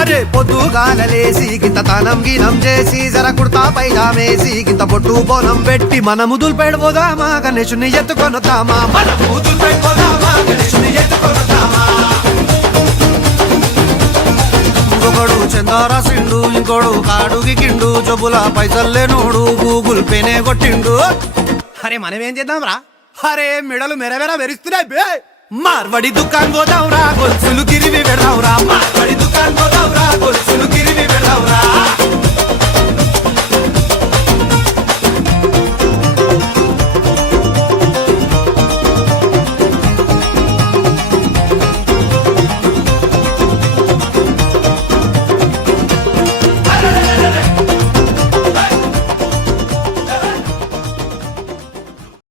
అరే పొద్దుగాలలేసి గింత తనం గినం చేసి జర కుర్తా పైజామేసి గింత బొట్టు బోనం పెట్టి మనము దుల్పెడిపోదామా గణేశుని ఎత్తుకొనొద్దామా మనము దుల్పెడిపోదామా గణేశుని ఎత్తుకొనొద్దామా ఇంకొకడు చందారాసిండు ఇంకోడు కాడుగి కిండు జబ్బుల పైసల్లేనోడు గూగుల్ పేనే కొట్టిండు అరే మనమేం చేద్దాం రా అరే మెడలు మెరవెర వెరుస్తున్నాయి బే మార్వడి దుకాన్ పోదావురా గొలుసులు గిరివి పెడదావురా మార్వడి దుకాన్ పోదావురా గొలుసులు గిరివి పెడదావురా